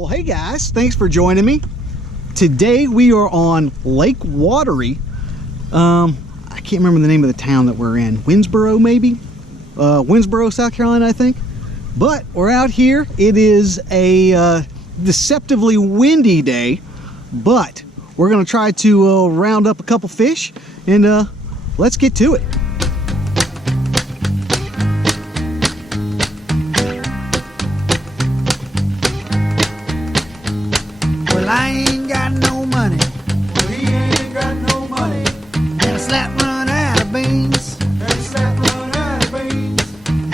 Well, hey guys, thanks for joining me. Today we are on Lake Wateree. I can't remember the name of the town that we're in. Winnsboro, maybe? Winnsboro, South Carolina, I think. But we're out here. It is a deceptively windy day, but we're gonna try to round up a couple fish, and let's get to it. Well, I ain't got no money. Well, he ain't got no money. And a slap run out of beans. And a slap run out of beans.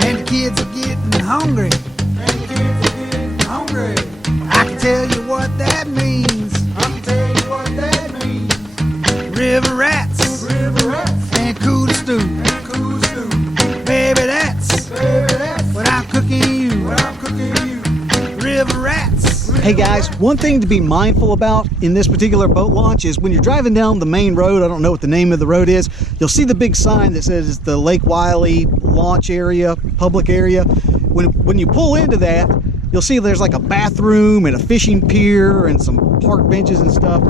And the kids are getting hungry. And the kids are getting hungry. I can tell you what that means. I can tell you what that means. River rats. River rats. And cooler stew. And cool stew. Baby, that's what I'm cooking you. What I'm cooking you. River rats. Hey guys, one thing to be mindful about in this particular boat launch is when you're driving down the main road, I don't know what the name of the road is, you'll see the big sign that says it's the Lake Wateree launch area, public area. When you pull into that, you'll see there's like a bathroom and a fishing pier and some park benches and stuff.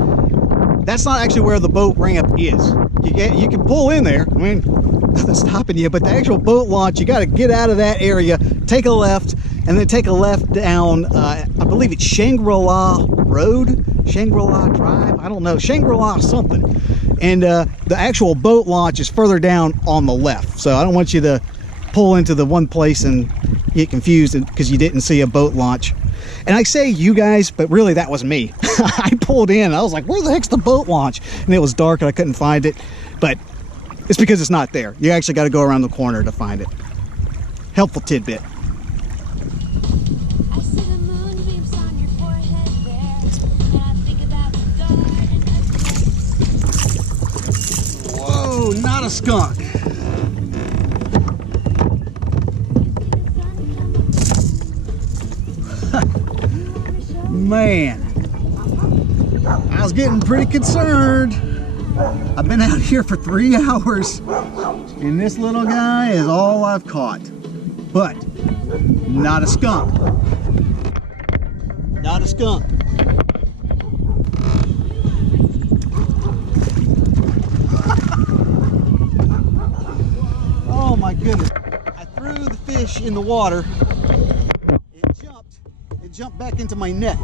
That's not actually where the boat ramp is. You can pull in there, I mean, nothing's stopping you, but the actual boat launch, you got to get out of that area, take a left, and then take a left down, I believe it's Shangri-La Road, Shangri-La Drive, I don't know, Shangri-La something. And the actual boat launch is further down on the left. So I don't want you to pull into the one place and get confused because you didn't see a boat launch. And I say you guys, but really that was me. I pulled in, I was like, where the heck's the boat launch? And it was dark and I couldn't find it. But it's because it's not there. You actually got to go around the corner to find it. Helpful tidbit. Whoa, not a skunk. Man, I was getting pretty concerned. I've been out here for 3 hours and this little guy is all I've caught, but not a skunk. Not a skunk. Oh my goodness. I threw the fish in the water. It jumped back into my net.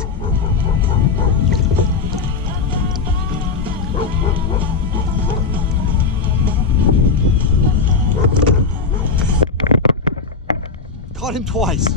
Caught him twice.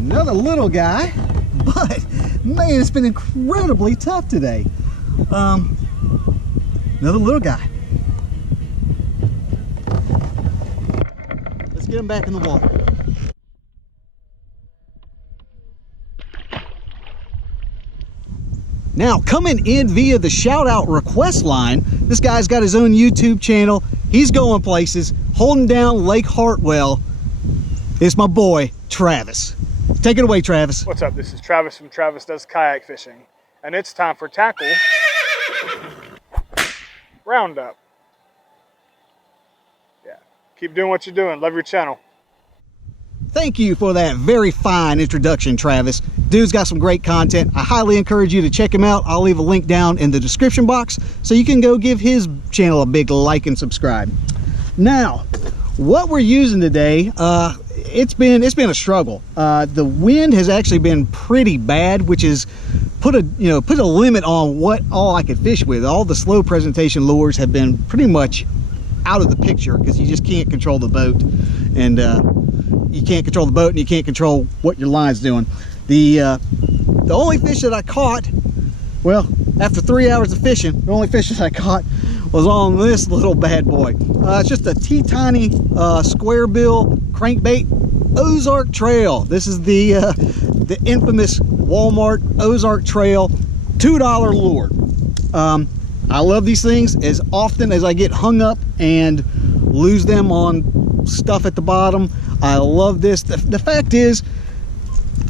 Another little guy, but man, it's been incredibly tough today. Another little guy. Let's get him back in the water. Now, coming in via the shout out request line, this guy's got his own YouTube channel. He's going places, holding down Lake Hartwell. It's my boy, Travis. Take it away, Travis. What's up? This is Travis from Travis Does Kayak Fishing, and it's time for tackle roundup. Yeah, keep doing what you're doing. Love your channel. Thank you for that very fine introduction, Travis. Dude's got some great content. I highly encourage you to check him out. I'll leave a link down in the description box so you can go give his channel a big like and subscribe. Now, what we're using today, it's been a struggle. The wind has actually been pretty bad, which is put a limit on what all I could fish with. All the slow presentation lures have been pretty much out of the picture because you just can't control the boat, and you can't control the boat and you can't control what your line's doing. The only fish that I caught, well, after 3 hours of fishing, the only fish that I caught was on this little bad boy. It's just a teeny Squarebill crankbait Ozark trail. This is the infamous Walmart Ozark trail $2 lure. I love these things. As often as I get hung up and lose them on stuff at the bottom, I love this. The fact is,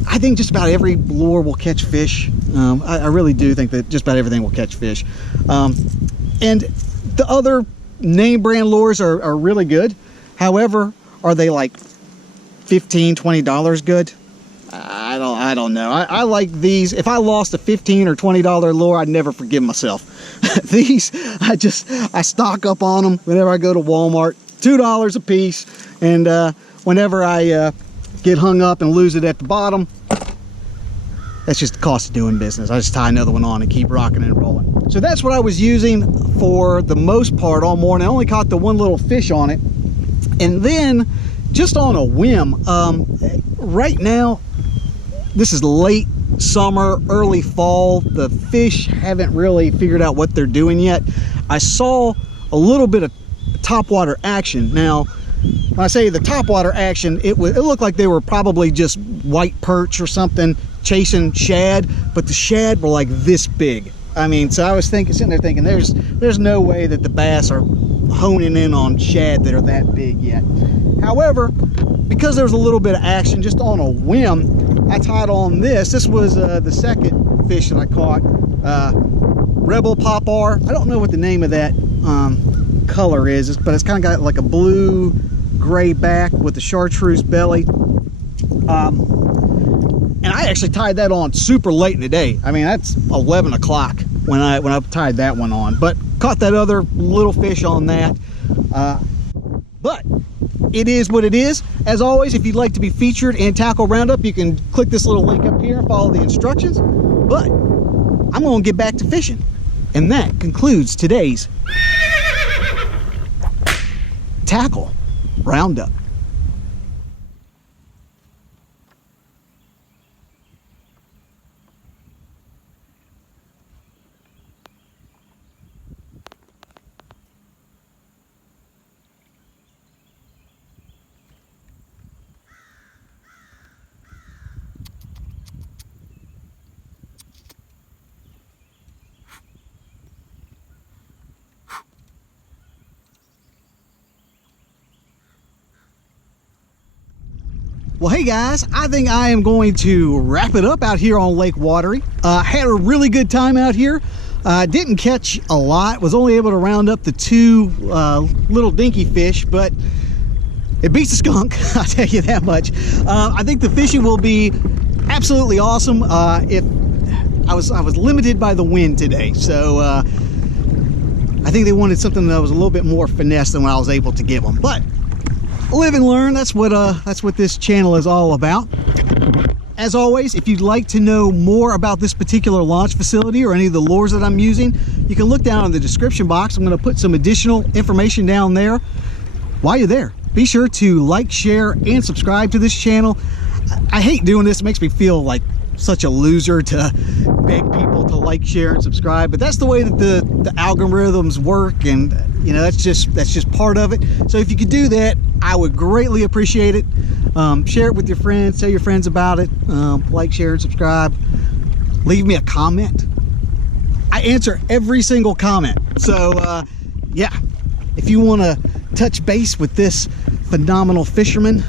I think just about every lure will catch fish. I really do think that just about everything will catch fish. And the other name brand lures are really good. However, are they like $15, $20 good? I don't know. I like these. If I lost a $15 or $20 lure, I'd never forgive myself. These, I stock up on them whenever I go to Walmart. $2 a piece. And whenever I get hung up and lose it at the bottom, that's just the cost of doing business. I just tie another one on and keep rocking and rolling. So that's what I was using for the most part all morning. I only caught the one little fish on it. And then, just on a whim, right now, this is late summer, early fall. The fish haven't really figured out what they're doing yet. I saw a little bit of topwater action. Now, when I say the topwater action, it looked like they were probably just white perch or something chasing shad, but the shad were like this big. I mean, so I was sitting there thinking, there's no way that the bass are honing in on shad that are that big yet. However, because there was a little bit of action, just on a whim, I tied on this. This was the second fish that I caught, Rebel Popar. I don't know what the name of that color is, but it's kind of got like a blue gray back with the chartreuse belly. And I actually tied that on super late in the day. I mean, that's 11 o'clock when I tied that one on, but caught that other little fish on that. But it is what it is. As always, if you'd like to be featured in Tackle Roundup, you can click this little link up here and follow the instructions. But I'm going to get back to fishing. And that concludes today's Tackle Roundup. Well, hey guys, I think I am going to wrap it up out here on Lake Wateree. Had a really good time out here. Didn't catch a lot, was only able to round up the two little dinky fish, but it beats the skunk, I'll tell you that much. I think the fishing will be absolutely awesome. If I was limited by the wind today, so I think they wanted something that was a little bit more finesse than what I was able to give them. But live and learn, that's what this channel is all about. As always, if you'd like to know more about this particular launch facility or any of the lures that I'm using, you can look down in the description box. I'm going to put some additional information down there. While you're there, be sure to like, share, and subscribe to this channel. I hate doing this. It makes me feel like such a loser to beg people to like, share, and subscribe, but that's the way that the algorithms work, and you know, that's just part of it. So if you could do that, I would greatly appreciate it. Share it with your friends, tell your friends about it. Like, share, and subscribe. Leave me a comment. I answer every single comment. So yeah, if you want to touch base with this phenomenal fisherman,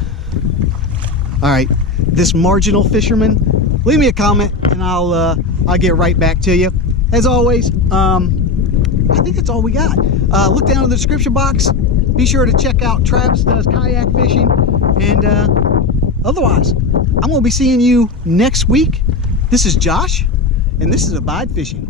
all right, this marginal fisherman, leave me a comment and I'll get right back to you. As always, I think that's all we got. Look down in the description box. Be sure to check out Travis Does Kayak Fishing. And otherwise, I'm going to be seeing you next week. This is Josh, and this is Abide Fishing.